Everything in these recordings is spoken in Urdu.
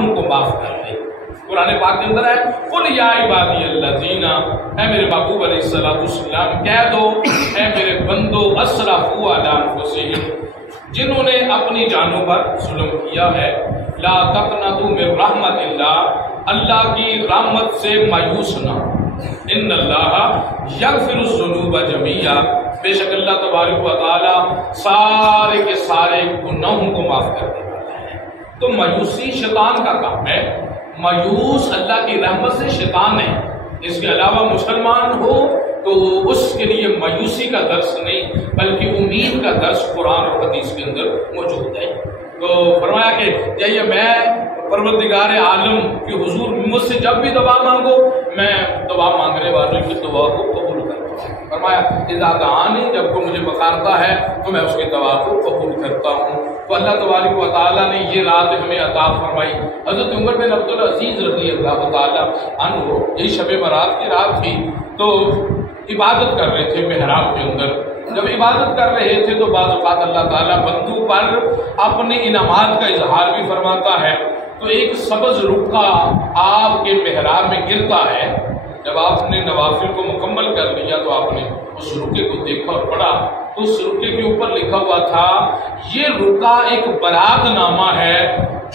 گناہوں کو معاف کر دے۔ قرآن پاک کے اندر ہے قل یا عبادی الذین، اے میرے محبوب علیہ السلام کہہ دو اے میرے بندو اسرفوا علی انفسہم، جنہوں نے اپنی جانوں پر ظلم کیا ہے، لا تقنطوا من رحمت اللہ، اللہ کی رحمت سے مایوس نہ، ان اللہ یغفر الذنوب جميعا، بے شک اللہ تبارک و تعالی سارے کے سارے گناہوں کو معاف کر دے والا ہے۔ تو مایوسی شیطان کا کام ہے، مایوس اللہ کی رحمت سے شیطان ہے۔ اس کے علاوہ مسلمان ہو تو اس کے لیے مایوسی کا درس نہیں بلکہ امید کا درس قرآن اور حدیث کے اندر موجود ہے۔ تو فرمایا کہ جائیے میں پروردگار عالم کی حضور مجھ سے جب بھی دعا مانگو میں دعا مانگنے والوں کی دعا کو قبول کرتا ہوں۔ فرمایا اذا دعانی، جب کوئی مجھے پکارتا ہے تو میں اس کی دعا کو قبول کرتا ہوں۔ تو اللہ تبارک و تعالیٰ نے یہ رات ہمیں عطا فرمائی۔ حضرت عمر بن عبدالعزیز رضی اللہ تعالیٰ عنہ، یہ شب برات کی رات تھی، تو عبادت کر رہے تھے محراب کے اندر۔ جب عبادت کر رہے تھے تو بعض اوقات اللہ تعالیٰ بندوں پر اپنے انعامات کا اظہار بھی فرماتا ہے۔ تو ایک سبز رکا آپ کے محراب میں گرتا ہے۔ جب آپ نے نوافل کو مکمل کر لیا تو آپ نے اس رکے کو دیکھا اور پڑھا، تو اس رکے کے اوپر لکھا ہوا تھا یہ رکا ایک برات نامہ ہے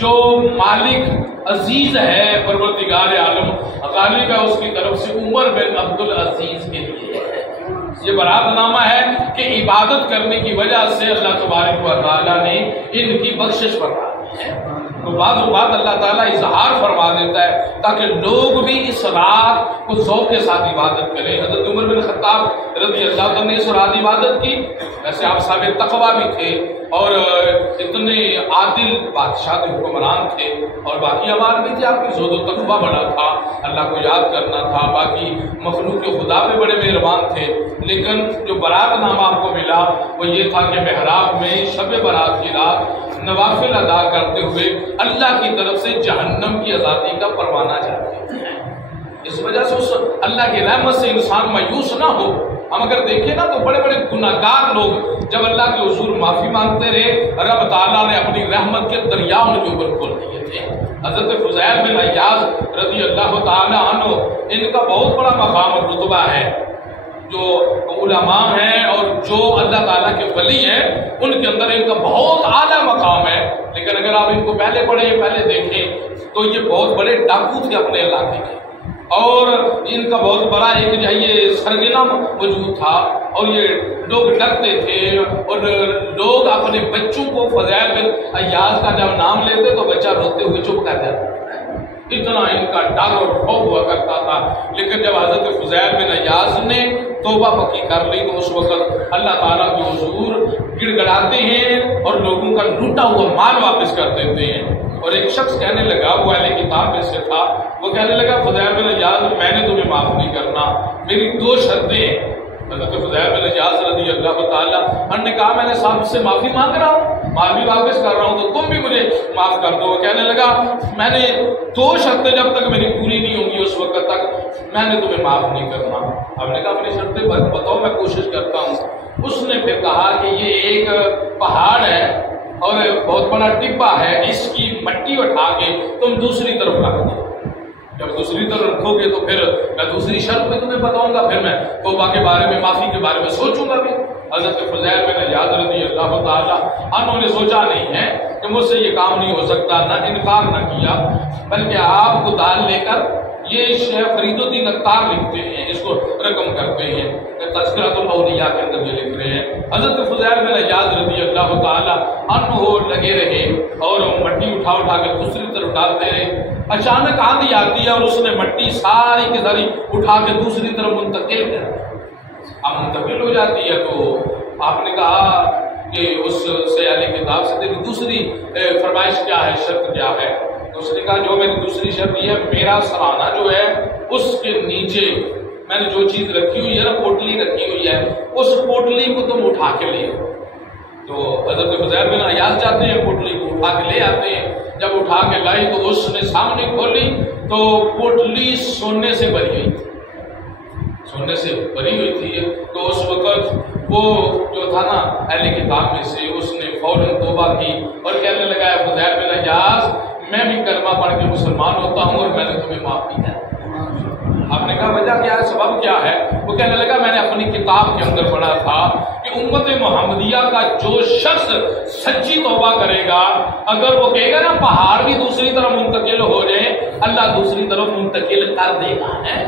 جو مالک عزیز ہے پروردگار عالم غالب ہے اس کی طرف سے عمر بن عبدالعزیز کے لیے ہے۔ یہ برات نامہ ہے کہ عبادت کرنے کی وجہ سے اللہ تبارک و تعالیٰ نے ان کی بخشش فرما دی ہے۔ تو بعض اوقات اللہ تعالیٰ اظہار فرما دیتا ہے تاکہ لوگ بھی اس رات کو ذوق کے ساتھ عبادت کریں۔ حضرت عمر بن خطاب رضی اللہ عنہ نے اس رات عبادت کی، ویسے آپ صاحب تقویٰ بھی تھے اور اتنے عادل بادشاہ کے حکمران تھے، اور باقی اعمال بھی تھے، آپ کی زہد و تقویٰ بڑا تھا، اللہ کو یاد کرنا تھا، باقی مخلوق کے خدا بھی بڑے مہربان تھے۔ لیکن جو برات نامہ آپ کو ملا وہ یہ تھا کہ محراب میں شب برات کی رات نوافل ادا کرتے ہوئے اللہ کی طرف سے جہنم کی آزادی کا پروانہ جاتے ہیں۔ اس وجہ سے اس اللہ کی رحمت سے انسان مایوس نہ ہو۔ ہم اگر دیکھیں نا تو بڑے بڑے گناہگار لوگ جب اللہ کے حضور معافی مانگتے رہے، رب تعالیٰ نے اپنی رحمت کے دریا ان کے اوپر کھول دیے تھے۔ حضرت فضیل بن عیاض رضی اللہ تعالیٰ عنہ، ان کا بہت بڑا مقام اور رتبہ ہے، جو علماء ہیں اور جو اللہ تعالیٰ کے ولی ہیں ان کے اندر ان کا بہت اعلیٰ مقام ہے۔ لیکن اگر آپ ان کو پہلے پڑھیں، پہلے دیکھیں تو یہ بہت بڑے ڈاکو تھے اپنے علاقے کے، اور ان کا بہت بڑا ایک جو ہے یہ سرگنا وجود تھا، اور یہ لوگ ڈرتے تھے، اور لوگ اپنے بچوں کو فضیل بن عیاض کا جب نام لیتے تو بچہ روتے ہوئے چپ کر جاتا، اتنا ان کا ڈر اور خوف ہوا کرتا تھا۔ لیکن جب حضرت فضیل بن عیاض نے توبہ پکی کر لی تو اس وقت اللہ تعالیٰ کے حضور گڑ گڑاتے ہیں اور لوگوں کا لوٹا ہوا مال واپس کر دیتے ہیں۔ اور ایک شخص کہنے لگا، وہ اہل کتاب میں سے تھا، وہ کہنے لگا فضیل بن عیاض میں نے تمہیں معاف نہیں کرنا، میری دو شرطیں ہیں۔ حضرت فضیل بن عیاض رضی اللہ تعالیٰ عنہ نے کہا میں نے صاحب سے معافی مانگ رہا ہوں، مال بھی واپس کر رہا ہوں، تو تم بھی مجھے معاف کر دو۔ وہ کہنے لگا میں نے دو شرطیں جب تک میری پوری نہیں ہوں گی اس وقت تک میں نے تمہیں معاف نہیں کرنا۔ ہم نے کہا اپنی شرطیں بتاؤ، میں کوشش کرتا ہوں۔ اس نے پھر کہا کہ یہ ایک پہاڑ ہے اور بہت بڑا ٹبا ہے، اس کی مٹی اٹھا کے تم دوسری طرف رکھ دو، جب دوسری طرف رکھو گے تو پھر میں دوسری شرط میں تمہیں بتاؤں گا، پھر میں توبہ کے بارے میں، معافی کے بارے میں سوچوں گا بھی۔ حضرت فضیل بن عیاض رضی اللہ تعالیٰ عنہ نے سوچا نہیں ہے کہ مجھ سے یہ کام نہیں ہو سکتا، نہ انکار نہ کیا، بلکہ آپ کو دال لے کر یہ شیخ فرید الدین عطار لکھتے ہیں، اس کو رقم کرتے ہیں، تذکرۃ الاولیاء کے اندر یہ لکھ رہے ہیں۔ حضرت فضیل بن عیاض رضی اللہ تعالیٰ عنہ لگے رہے اور مٹی اٹھا کے دوسری طرف ڈالتے رہے۔ اچانک آندھی آتی ہے اور اس نے مٹی ساری کی ساری اٹھا کے دوسری طرف منتقل کر دی۔ اب منتقل ہو جاتی ہے تو آپ نے کہا کہ اس سے اہل کتاب سے تیری دوسری فرمائش کیا ہے، شرط کیا ہے؟ تو اس نے کہا جو میری دوسری شرط یہ ہے، میرا سرانہ جو ہے اس کے نیچے میں نے جو چیز رکھی ہوئی ہے نا، پوٹلی رکھی ہوئی ہے، اس پوٹلی کو تم اٹھا کے لے آؤ۔ تو حضرت فضیل بن عیاض جاتے ہیں، پوٹلی کو اٹھا کے لے آتے ہیں۔ جب اٹھا کے لائی تو اس نے سامنے کھولی تو پوٹلی سونے سے بھری ہوئی تھی، سونے سے بھری ہوئی تھی۔ تو اس وقت وہ جو تھا نا اہل کتاب میں سے، اس نے فوراً توبہ کی اور کہنے لگا ہے فضیل بن عیاض میں بھی کلمہ پڑھ کے مسلمان ہوتا ہوں اور میں نے تمہیں معاف کیا ہے۔ آپ نے کہا وجہ کیا ہے، سبب کیا ہے؟ وہ کہنے لگا میں نے اپنی کتاب کے اندر پڑھا تھا کہ امت محمدیہ کا جو شخص سچی توبہ کرے گا، اگر وہ کہے گا نا پہاڑ بھی دوسری طرف منتقل ہو جائے، اللہ دوسری طرف منتقل کر دے گا ہے۔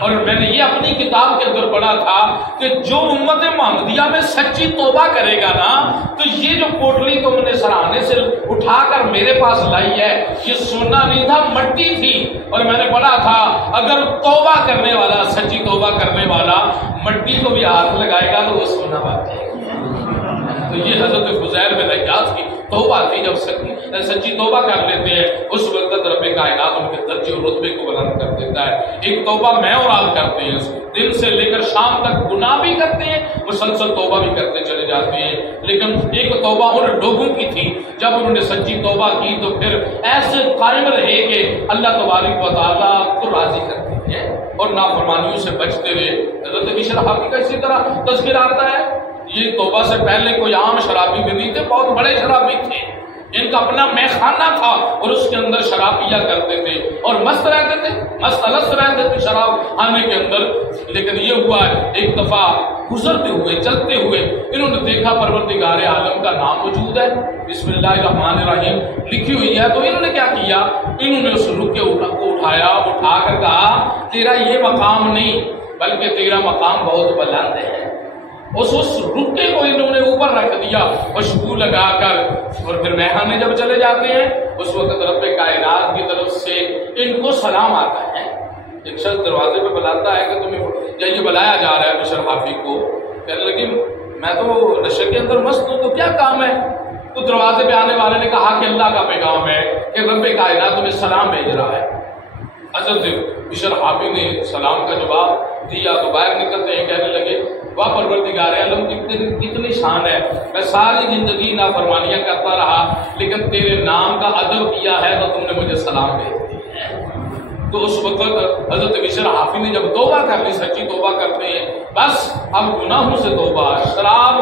اور میں نے یہ اپنی کتاب کے اندر پڑھا تھا کہ جو امت محمدیہ میں سچی توبہ کرے گا نا، تو یہ جو پوٹلی تم نے سراہنے سے اٹھا کر میرے پاس لائی ہے، یہ سونا نہیں تھا، مٹی تھی۔ اور میں نے پڑھا تھا اگر توبہ کرنے والا، سچی توبہ کرنے والا مٹی کو بھی ہاتھ لگائے گا تو وہ سونا بن جائے گا۔ تو یہ حضرت فضیل بن عیاض کی توبہ تھی۔ جب سچی توبہ کر لیتے ہیں اس وقت رب کائنات ان کے درجے اور رتبے کو بلند کر دیتا ہے۔ ایک توبہ میں اور آپ کرتے ہیں، دن سے لے کر شام تک گناہ بھی کرتے ہیں، مسلسل توبہ بھی کرتے چلے جاتے ہیں، لیکن ایک توبہ ان لوگوں کی تھی جب انہوں نے سچی توبہ کی تو پھر ایسے قائم رہے کہ اللہ تبارک و تعالیٰ کو راضی کرتے ہیں اور نافرمانیوں سے بچتے رہے۔ حضرت بشر حافظ کا اسی طرح تذکرہ آتا ہے، یہ توبہ سے پہلے کوئی عام شرابی بھی نہیں تھے، بہت بڑے شرابی تھے، ان کا اپنا میخانہ تھا اور اس کے اندر شراب پیا کرتے تھے اور مست رہتے تھے، مست الست رہتے تھے شراب خانے کے اندر۔ لیکن یہ ہوا ایک دفعہ گزرتے ہوئے چلتے ہوئے انہوں نے دیکھا پروردگار عالم کا نام موجود ہے، بسم اللہ الرحمن الرحیم لکھی ہوئی ہے، تو انہوں نے کیا کیا، انہوں نے اس رکے کو اٹھایا، اٹھا کر کہا تیرا یہ مقام نہیں بلکہ تیرا مقام بہت بلند ہے۔ اس رکے کو انہوں نے اوپر رکھ دیا خوشبو لگا کر، اور پھر میخانے جب چلے جاتے ہیں اس وقت رب کائنات کی طرف سے ان کو سلام آتا ہے۔ ایک شخص دروازے پہ بلاتا ہے کہ تمہیں یہ بلایا جا رہا ہے بشر حافظ کو، کہنے لگی میں تو نشے کے اندر مست ہوں، تو کیا کام ہے؟ تو دروازے پہ آنے والے نے کہا کہ اللہ کا پیغام ہے کہ رب کائنات تمہیں سلام بھیج رہا ہے۔ حضرت بشر حافظ نے سلام کا جواب دیا تو باہر نکلتے ہیں، کہنے لگے واہ پروردگار عالم کتنی شان ہے، میں ساری زندگی نافرمانیاں کرتا رہا لیکن تیرے نام کا ادب کیا ہے تو تم نے مجھے سلام بھیج دیا ہے۔ تو اس وقت حضرت بشر حافظ نے جب توبہ کر لی، سچی توبہ کرتے ہیں، بس اب گناہوں سے توبہ، شراب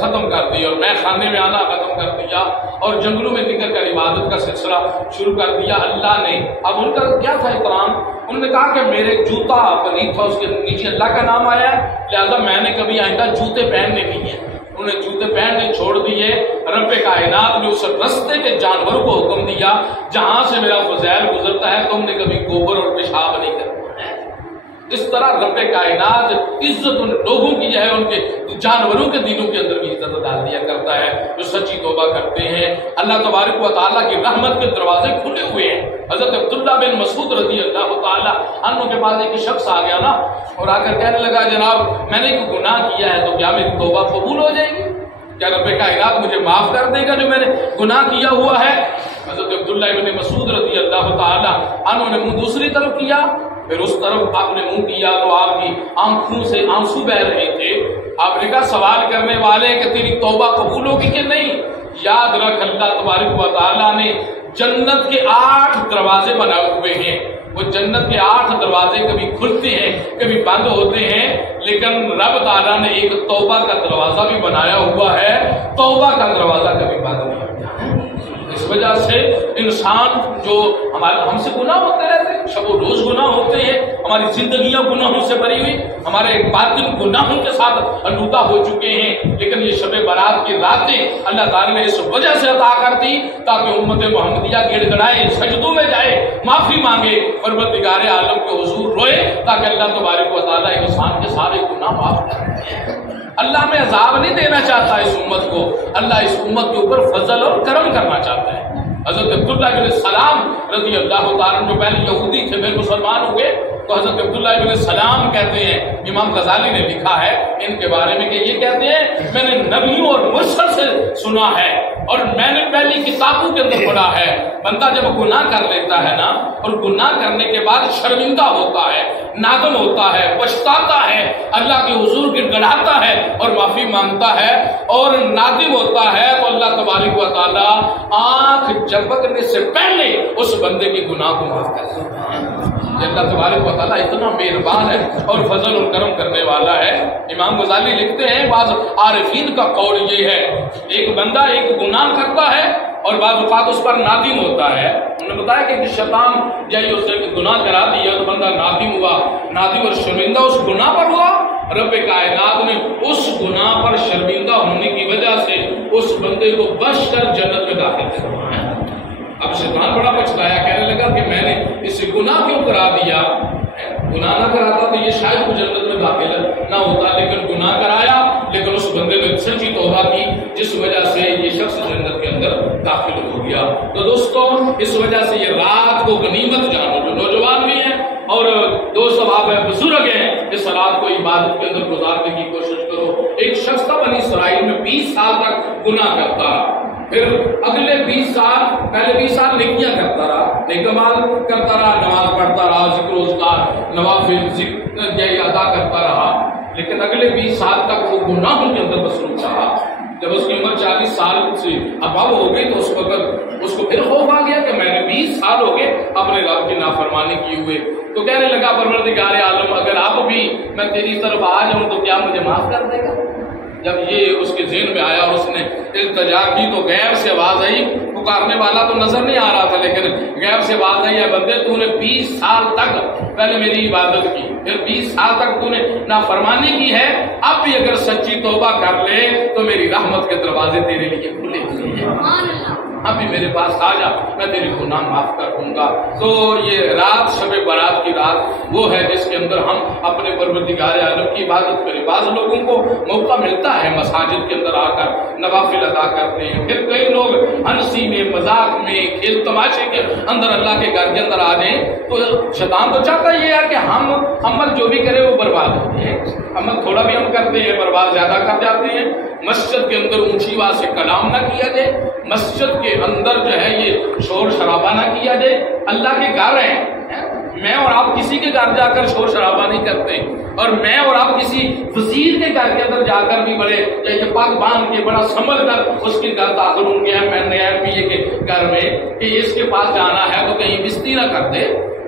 ختم کر دی اور میں خانے میں آنا ختم کر دیا اور جنگلوں میں نکل کر عبادت کا سلسلہ شروع کر دیا۔ اللہ نے اب ان کا کیا تھا احترام، انہوں نے کہا کہ میرے جوتا پنی تھا اس کے نیچے اللہ کا نام آیا ہے، لہذا میں نے کبھی آئندہ جوتے پہننے نہیں ہیں۔ انہوں نے جوتے پہننے چھوڑ دیے۔ رب کائنات نے اس رستے کے جانوروں کو حکم دیا جہاں سے میرا فضیل گزرتا ہے تم نے کبھی گوبر اور پیشاب نہیں کرنا ہے۔ اس طرح رب کائنات عزت ان لوگوں کی جو ہے ان کے جانوروں کے دلوں کے اندر بھی عزت ڈال دیا کرتا ہے جو سچی توبہ کرتے ہیں۔ اللہ تبارک و تعالیٰ کی رحمت کے دروازے کھلے ہوئے ہیں۔ حضرت عبداللہ بن مسعود رضی اللہ تعالیٰ عنہ کے پاس ایک شخص آ گیا نا اور آ کر کہنے لگا جناب میں نے ایک گناہ کیا ہے تو کیا میری توبہ قبول ہو جائے گی؟ کیا رب کائنات مجھے معاف کر دے گا جو میں نے گناہ کیا ہوا ہے؟ حضرت عبداللہ بن مسعود رضی اللہ تعالیٰ عنہ نے منہ دوسری طرف کیا، پھر اس طرف آپ نے منہ کیا تو آپ کی آنکھوں سے آنسو بہ رہے تھے۔ آپ نے کہا سوال کرنے والے کہ تیری توبہ قبول ہوگی کہ نہیں؟ یاد رکھ اللہ تبارک و تعالیٰ نے جنت کے 8 دروازے بنائے ہوئے ہیں، وہ جنت کے 8 دروازے کبھی کھلتے ہیں کبھی بند ہوتے ہیں، لیکن رب تعالیٰ نے ایک توبہ کا دروازہ بھی بنایا ہوا ہے، توبہ کا دروازہ کبھی بند نہیں ہوتا۔ اس وجہ سے انسان جو ہم سے گناہ ہوتے رہتے ہیں، شب و روز گناہ ہوتے ہیں، ہماری زندگیاں گناہوں سے بھری ہوئی، ہمارے باطن گناہوں کے ساتھ آلودہ ہو چکے ہیں، لیکن یہ شب برات کی راتیں اللہ تعالیٰ نے اس وجہ سے عطا کر دی تاکہ امت محمدیہ گڑ گڑائے، سجدوں میں جائے، معافی مانگے، پروردگار عالم کے حضور روئے تاکہ اللہ تبارک و تعالیٰ انسان کے سارے گناہ معاف کر دے۔ اللہ میں عذاب نہیں دینا چاہتا اس امت کو، اللہ اس امت کے اوپر فضل اور کرم کرنا چاہتا ہے۔ حضرت عبداللہ بن سلام رضی اللہ تعالیٰ جو پہلے یہودی تھے پھر مسلمان ہوئے، تو حضرت عبداللہ بن سلام کہتے ہیں، امام غزالی نے لکھا ہے ان کے بارے میں کہ یہ کہتے ہیں میں نے نبیوں اور مرسل سے سنا ہے اور میں نے پہلی کتابوں کے اندر پڑھا ہے، بندہ جب گناہ کر لیتا ہے نا اور گناہ کرنے کے بعد شرمندہ ہوتا ہے، نادم ہوتا ہے، پچھتاتا ہے، اللہ کے حضور گر گڑاتا ہے اور معافی مانگتا ہے اور نادم ہوتا ہے تو اللہ تبارک و تعالیٰ آنکھ جھپکنے سے پہلے اس بندے کے گناہ کو معاف کر دیتا ہے۔ اللہ تبارک و تعالیٰ اتنا مہربان ہے اور فضل اور کرم کرنے والا ہے۔ امام غزالی لکھتے ہیں بعض عارفین کا قول یہ ہے ایک بندہ ایک گناہ کرتا ہے اور بعض اوقات اس پر نادم ہوتا ہے. انہوں نے بتایا کہ شیطان جب اس نے گناہ کرا دیا تو بندہ نادم ہوا، نادم اور شرمندہ اس گناہ پر ہوا. رب کائنات نے اس گناہ پر شرمندہ ہونے کی وجہ سے اس بندے کو بخش کر جنت میں داخل کروایا. اب شیطان بڑا پچھتایا، کہنے لگا کہ میں نے اس گناہ کیوں کرا دیا، گناہ نہ کراتا تو یہ شاید وہ جنت میں داخل نہ ہوتا، لیکن گناہ کرایا. لیکن اس بندے نے سچی توبہ کی جس وجہ سے یہ شخص جنت کے اندر داخل ہو گیا. تو دوستوں اس وجہ سے یہ رات کو غنیمت جانو، جو نوجوان بھی ہیں اور دوست احباب ہیں، بزرگ ہیں، اس رات کو عبادت کے اندر گزارنے کی کوشش کرو. ایک شخص تھا بنی اسرائیل میں 20 سال تک گناہ کرتا رہا، پھر اگلے 20 سال پہلے 20 سال نیکیاں کرتا رہا، نیک اعمال کرتا رہا، نماز پڑھتا رہا، ذکر و اذکار نوافل ذکر ادا کرتا رہا، لیکن اگلے 20 سال تک وہ گناہوں کے اندر مصروف رہا. جب اس کی عمر 40 سال سے اباب ہو گئی تو اس وقت اس کو پھر خوف آ گیا کہ میں نے 20 سال ہو گئے اپنے رب کی نافرمانی کیے ہوئے. تو کہنے لگا پروردگار عالم اگر اب بھی میں تیری طرف آ جاؤں تو کیا مجھے معاف کر دے گا؟ جب یہ اس کے ذہن میں آیا اور اس نے التجا کی تو غیب سے آواز آئی، پکارنے والا تو نظر نہیں آ رہا تھا لیکن غیب سے آواز آئی، اے بندے تو نے 20 سال تک پہلے میری عبادت کی، پھر 20 سال تک تو نے نافرمانی کی ہے، اب بھی اگر سچی توبہ کر لے تو میری رحمت کے دروازے تیرے لیے کھلے ہوئے ہیں، اب بھی میرے پاس آ جا، میں تیری گناہ معاف کر دوں گا. تو یہ رات شب برات کی رات وہ ہے جس کے اندر ہم اپنے پروردگار عالم کی عبادت کریں. بعض لوگوں کو موقع ملتا ہے مساجد کے اندر آ کر نوافل ادا کرتے ہیں، پھر کئی لوگ ہنسی میں مذاق میں کھیل تماشے کے اندر اللہ کے گھر کے اندر آ جائیں. تو شیطان تو چاہتا یہ ہے کہ ہم عمل جو بھی کرے وہ برباد ہوتے ہیں، عمل تھوڑا بھی ہم کرتے ہیں برباد زیادہ کر جاتے ہیں. مسجد کے اندر اونچی آواز سے کلام نہ کیا جائے، مسجد کے اندر جو ہے یہ شور شرابہ نہ کیا جائے. اللہ کے گھر ہیں، میں اور آپ کسی کے گھر جا کر شور شرابہ نہیں کرتے، اور میں اور آپ کسی وزیر کے گھر کے اندر جا کر بھی بڑے جیسے پگ باندھ کے بڑا سنبھل کر اس کے گھر داخل ہوں گے میں نے ایم پی اے کے گھر میں کہ اس کے پاس جانا ہے تو کہیں بستی نہ کر دے،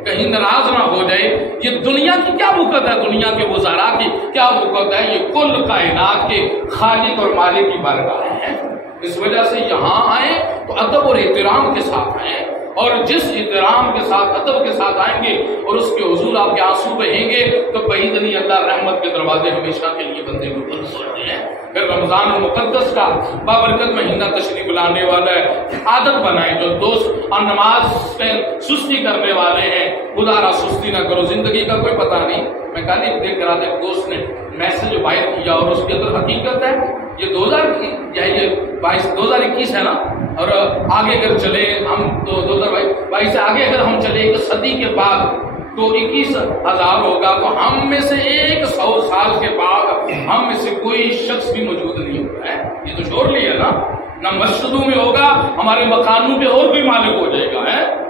کہیں ناراض نہ ہو جائے. یہ دنیا کی کیا وقت ہے، دنیا کے وزراء کی کیا وقت ہے، یہ کل کائنات کے خالق اور مالک کی بارگاہ ہے. اس وجہ سے یہاں آئیں تو ادب اور احترام کے ساتھ آئیں، اور جس احترام کے ساتھ ادب کے ساتھ آئیں گے اور اس کے حضور آپ کے آنسو بہیں گے تو بعید نہیں اللہ رحمت کے دروازے ہمیشہ کے لیے بندے کو بند ہوتے ہیں. پھر رمضان المقدس کا بابرکت مہینہ تشریف لانے والا ہے، عادت بنائیں جو دوست اور نماز پہ سستی کرنے والے ہیں خدا را سستی نہ کرو، زندگی کا کوئی پتہ نہیں. میں کل ہی دیکھ کر آتے دوست نے میسج وائر کیا اور اس کے اندر حقیقت ہے یہ 2021 ہے نا، اور آگے اگر چلے ہم تو 2022 سے آگے اگر ہم چلے ایک صدی کے بعد تو 21,000 ہوگا، تو ہم میں سے 100 سال کے بعد ہم میں سے کوئی شخص بھی موجود نہیں ہوتا ہے. یہ تو شور لی ہے نہ مسجدوں میں ہوگا، ہمارے مکانوں پہ اور کوئی مالک ہو جائے گا،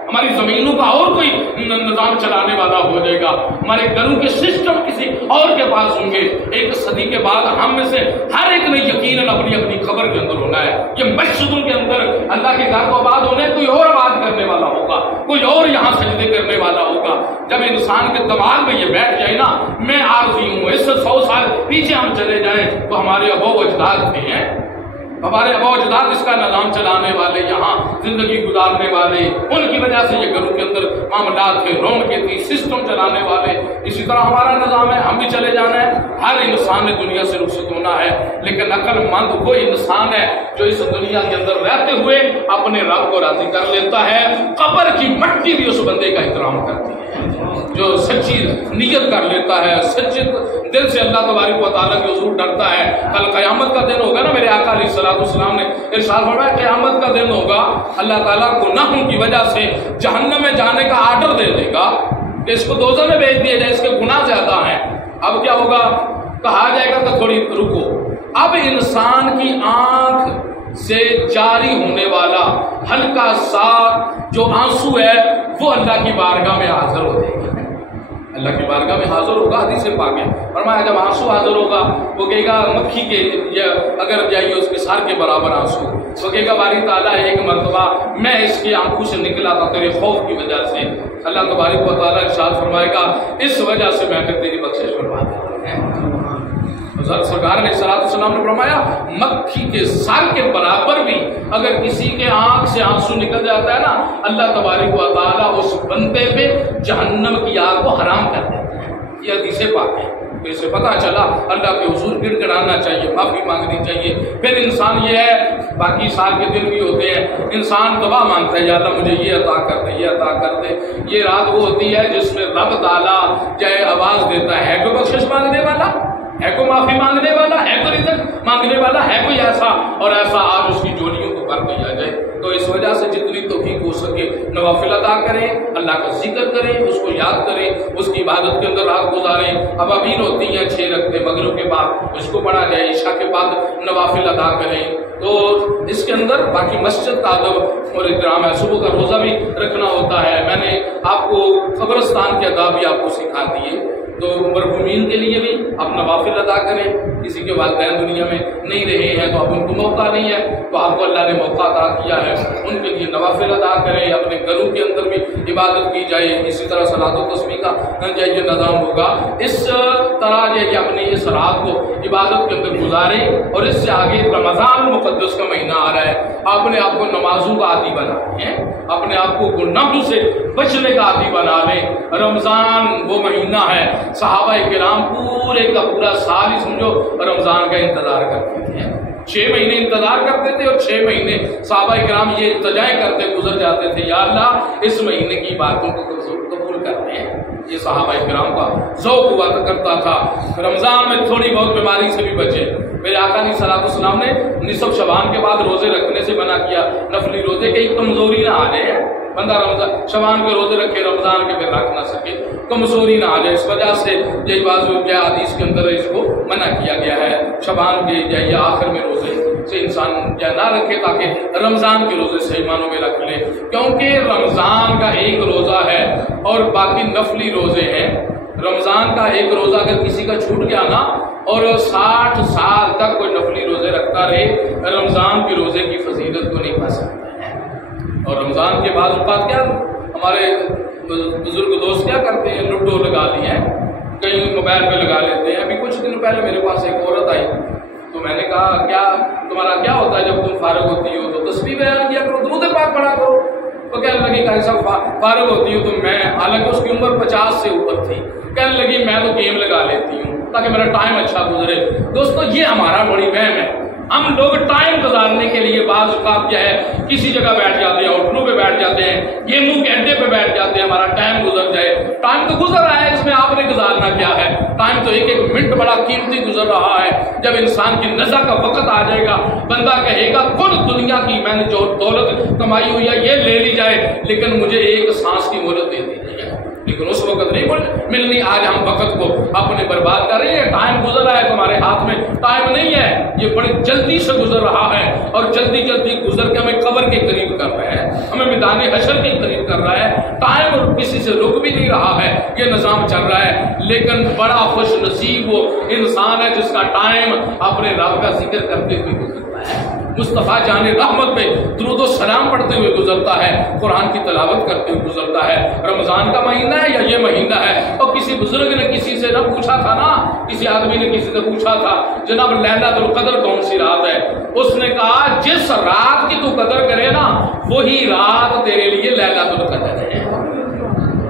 ہماری زمینوں کا اور کوئی نظام چلانے والا ہو جائے گا، ہمارے گھروں کے سسٹم کسی اور کے پاس ہوں گے. ایک صدی کے بعد ہم میں سے ہر ایک نے یقیناً اپنی اپنی خبر کے اندر ہونا ہے. یہ مسجدوں کے اندر اللہ کے گھر کو آباد ہونے کوئی اور آباد کرنے والا ہوگا، کوئی اور یہاں سجدے کرنے والا ہوگا. جب انسان کے دماغ میں یہ بیٹھ جائے نا میں عارضی ہوں، اس سے 100 سال پیچھے ہم چلے جائیں تو ہمارے ابا و اجداد تھے، ہمارے ابا و اجداد اس کا نظام چلانے والے، یہاں زندگی گزارنے والے، ان کی وجہ سے یہ گھروں کے اندر معاملات تھے، رونقیں تھی، سسٹم چلانے والے. اسی طرح ہمارا نظام ہے، ہم بھی چلے جانا ہے. ہر انسان نے دنیا سے رخصت ہونا ہے، لیکن عقل مند وہ انسان ہے جو اس دنیا کے اندر رہتے ہوئے اپنے رب کو راضی کر لیتا ہے. قبر کی مٹی بھی اس بندے کا احترام کرتی ہے جو سچی نیت کر لیتا ہے، سچے دل سے اللہ تبارک و تعالیٰ کے حضور ڈرتا ہے. کل قیامت کا دن ہوگا نا، میرے آقا علیہ السلام نے ارشاد فرمایا قیامت کا دن ہوگا اللہ تعالیٰ گناہوں کی وجہ سے جہنم میں جانے کا آرڈر دے دے گا کہ اس کو دوزخ میں بھیج دیا جائے، اس کے گناہ زیادہ ہیں. اب کیا ہوگا، کہا جائے گا کہ تھوڑی رکو. اب انسان کی آنکھ سے جاری ہونے والا ہلکا سا جو آنسو ہے وہ اللہ کی بارگاہ میں حاضر ہو جائے گا، اللہ کی بارگاہ میں حاضر ہوگا. حدیث سے پاک ہے فرمایا جب آنسو حاضر ہوگا وہ کہے گا مکھی کے اگر جائیے اس کے سر کے برابر آنسو، وہ کہے گا باری تعالیٰ ایک مرتبہ میں اس کی آنکھوں سے نکلا تھا تیرے خوف کی وجہ سے. اللہ تبارک و تعالیٰ ارشاد فرمائے گا اس وجہ سے میں نے تیری بخشش فرما دی. سرکار علیہ السلام نے فرمایا مکھی کے سر کے برابر بھی اگر کسی کے آنکھ سے آنسو نکل جاتا ہے نا، اللہ تبارک و تعالیٰ اس بندے پہ جہنم کی آگ کو حرام کر دیتا ہے۔ یہ حدیث پاک ہے۔ تو اسے پتہ چلا اللہ کے حضور گڑ گڑانا چاہیے، معافی مانگنی چاہیے۔ پھر انسان یہ ہے، باقی سال کے دن بھی ہوتے ہیں، انسان دعا مانگتا ہے، یا اللہ مجھے یہ عطا کر دے، یہ عطا کر دے۔ یہ رات وہ ہوتی ہے جس میں رب تعالیٰ چاہے آواز دیتا ہے کوئی بخشش مانگنے والا، ہے کوئی معافی مانگنے والا، ہے کوئی رزق مانگنے والا، ہے کوئی ایسا اور ایسا، آج اس کی جوڑیوں کو بھر دیا جائے۔ تو اس وجہ سے جتنی توفیق ہو سکے نوافل ادا کریں، اللہ کا ذکر کریں، اس کو یاد کریں، اس کی عبادت کے اندر رات گزاریں۔ ابابین ہوتی ہیں 6 رکعتیں مغرب کے بعد، اس کو پڑھا جائے، عشاء کے بعد نوافل ادا کریں۔ تو اس کے اندر باقی مسجد کا ادب اور احترام ہے، صبح کا روزہ بھی رکھنا ہوتا ہے۔ میں نے آپ کو قبرستان کے آداب بھی آپ کو سکھا دیے، تو مرحومین کے لیے بھی آپ نوافل ادا کریں۔ کسی کے والدین دنیا میں نہیں رہے ہیں تو اب ان کو موقع نہیں ہے، تو آپ کو اللہ نے موقع عطا کیا ہے، ان کے لیے نوافل ادا کریں۔ اپنے گھروں کے اندر بھی عبادت کی جائے، اسی طرح صلاۃ و تسبیح کا یہ نظام ہوگا۔ اس طرح یہ اپنی اس رات کو عبادت کے اندر گزاریں، اور اس سے آگے رمضان المقدس کا مہینہ آ رہا ہے، اپنے آپ کو نمازوں کا عادی بنا لیں، اپنے آپ کو گناہوں سے بچنے کا عادی بنا لیں۔ رمضان وہ مہینہ ہے، صحابہ کرام پورے کا پورا سال ہی سمجھو رمضان کا انتظار کرتے تھے، 6 مہینے انتظار کرتے تھے، اور 6 مہینے صحابہ کرام یہ التجائیں کرتے گزر جاتے تھے، یا اللہ اس مہینے کی باتوں کو قبول کرتے ہیں۔ یہ صحابہ کرام کا ذوق ہوا کرتا تھا، رمضان میں تھوڑی بہت بیماری سے بھی بچے۔ میرے آقا علیہ السلام نے نصف شعبان کے بعد روزے رکھنے سے منع کیا، نفلی روزے کی کمزوری نہ آ جائے، بندہ رمضان شعبان کے روزے رکھے، رمضان کے پھر رکھ نہ سکے، کمزوری نہ آ جائے، اس وجہ سے یہی بات کیا حدیث کے اندر اس کو منع کیا گیا ہے، شعبان کے یا آخر میں روزے سے انسان نہ رکھے، تاکہ رمضان کے روزے صحیح معنوں میں رکھ لے، کیونکہ رمضان کا ایک روزہ ہے اور باقی نفلی روزے ہیں۔ رمضان کا ایک روزہ اگر کسی کا چھوٹ گیا نا، اور 60 سال تک کوئی نفلی روزے رکھتا رہے، رمضان کے روزے کی فضیلت کو نہیں پا سکتا ہے۔ اور رمضان کے بعد اوقات کیا ہمارے بزرگ دوست کیا کرتے ہیں، لوڈو لگا لی ہیں، کہیں موبائل پہ لگا لیتے ہیں۔ ابھی کچھ دن پہلے میرے پاس ایک عورت آئی، تو میں نے کہا کیا تمہارا کیا ہوتا ہے جب تم فارغ ہوتی ہو؟ تو تسبیح بیان کیا کرو، درود پاک پڑھا کرو۔ تو کہنے لگی کہ صاحب فارغ ہوتی ہوں تو میں، حالانکہ اس کی عمر 50 سے اوپر تھی، کہنے لگی میں تو گیم لگا لیتی ہوں تاکہ میرا ٹائم اچھا گزرے۔ دوستو یہ ہمارا بڑی وہم ہے، ہم لوگ ٹائم گزارنے کے لیے بعض اوقات کیا ہے کسی جگہ بیٹھ جاتے ہیں، ہوٹلوں پہ بیٹھ جاتے ہیں، گیموں کے اڈے پہ بیٹھ جاتے ہیں، ہمارا ٹائم گزر جائے۔ ٹائم تو گزر رہا ہے، اس میں آپ نے گزارنا کیا ہے؟ ٹائم تو ایک ایک منٹ بڑا قیمتی گزر رہا ہے۔ جب انسان کی نزع کا وقت آ جائے گا، بندہ کہے گا کل دنیا کی میں نے جو دولت کمائی ہوئی ہے یہ لے لی جائے، لیکن مجھے ایک سانس کی مہلت دے دی جائے، لیکن اس وقت نہیں ملنی۔ آج ہم وقت کو اپنے برباد کر رہے ہیں، ٹائم گزر رہا ہے، تمہارے ہاتھ میں ٹائم نہیں ہے، یہ بڑی جلدی سے گزر رہا ہے، اور جلدی جلدی گزر کے ہمیں قبر کے قریب کر رہا ہے، ہمیں میدان حشر کے قریب کر رہا ہے۔ ٹائم کسی سے رک بھی نہیں رہا ہے، یہ نظام چل رہا ہے، لیکن بڑا خوش نصیب وہ انسان ہے جس کا ٹائم اپنے رب کا ذکر کرتے ہوئے گزرتا ہے، مصطفیٰ جان رحمت پہ درود و سلام پڑھتے ہوئے گزرتا ہے، قرآن کی تلاوت کرتے ہوئے گزرتا ہے۔ رمضان کا مہینہ ہے یا یہ مہینہ ہے؟ اور کسی بزرگ نے کسی سے نہ پوچھا تھا نا، کسی آدمی نے کسی سے پوچھا تھا جناب لیلۃ القدر کون سی رات ہے؟ اس نے کہا جس رات کی تو قدر کرے نا وہی رات تیرے لیے لیلۃ القدر ہے۔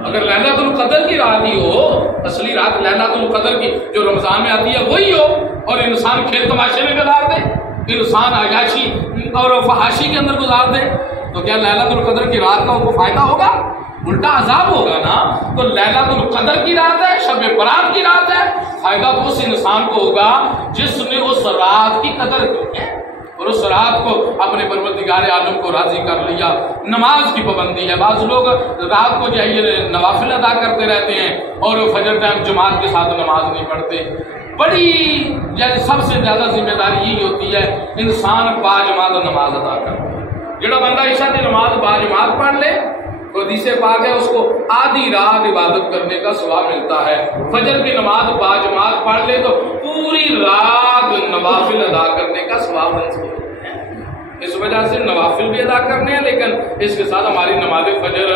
اگر لیلۃ القدر کی رات ہی ہو، اصلی رات لیلۃ القدر کی جو رمضان میں آتی ہے وہی ہو، اور انسان کھیل تماشے میں گزار دے، انسان عیاشی اور فحاشی کے اندر گزار دے، تو کیا لیلۃ القدر کی رات کا ان کو فائدہ ہوگا؟ الٹا عذاب ہوگا نا۔ تو لیلۃ القدر کی رات ہے، شب برات کی رات ہے، فائدہ تو اس انسان کو ہوگا جس نے اس رات کی قدر کی ہے اور اس رات کو اپنے پروردگار عالم کو راضی کر لیا۔ نماز کی پابندی ہے، بعض لوگ رات کو جو ہے یہ نوافل ادا کرتے رہتے ہیں اور فجر ٹائم جماعت کے ساتھ نماز نہیں پڑھتے۔ بڑی یعنی سب سے زیادہ ذمہ داری یہی ہوتی ہے انسان باجماعت نماز ادا کرے۔ جڑا بندہ عشاء کی نماز باجماعت پڑھ لے، حدیث پاک ہے اس کو آدھی رات عبادت کرنے کا ثواب ملتا ہے۔ فجر کی نماز باجماعت پڑھ لے تو پوری رات نوافل ادا کرنے کا ثواب ملتا ہے۔ اس وجہ سے نوافل بھی ادا کرنے ہیں، لیکن اس کے ساتھ ہماری نماز فجر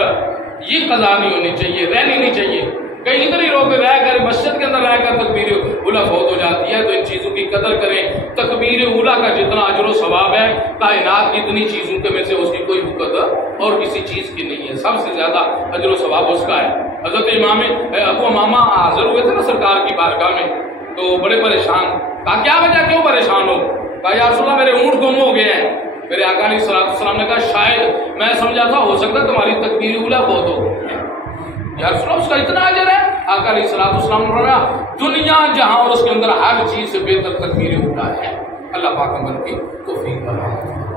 یہ قضا نہیں ہونی چاہیے، رہنی نہیں چاہیے۔ کہیں ادھر ہی رہ کر مسجد کے اندر رہ کر تکبیر اولا فوت ہو جاتی ہے. تو ان چیزوں کی قدر کریں. تکبیر اولا کا جتنا اجر و ثواب ہے کائنات کی اتنی چیزوں کے میں سے اس کی کوئی قدر اور کسی چیز کی نہیں ہے. سب سے زیادہ اجر و ثواب اس کا ہے. حضرت امام ابو امامہ حاضر ہوئے تھے نا سرکار کی بارگاہ میں, تو بڑے پریشان. کہا کیا وجہ, کیوں پریشان ہو؟ کہا یا رسول اللہ میرے اونٹ گم ہو گئے ہیں. میرے آقا علیہ السلام نے کہا شاید میں سمجھا تھا ہو سکتا ہے تمہاری تکبیر اولا بہت ہو گئی ہے. یا رسول اللہ اس کا اتنا اجر ہے؟ آقا علیہ السلام نے فرمایا دنیا جہاں اور اس کے اندر ہر چیز سے بہتر تکبیر اولا ہے. اللہ پاک عمل کی توفیق بنا.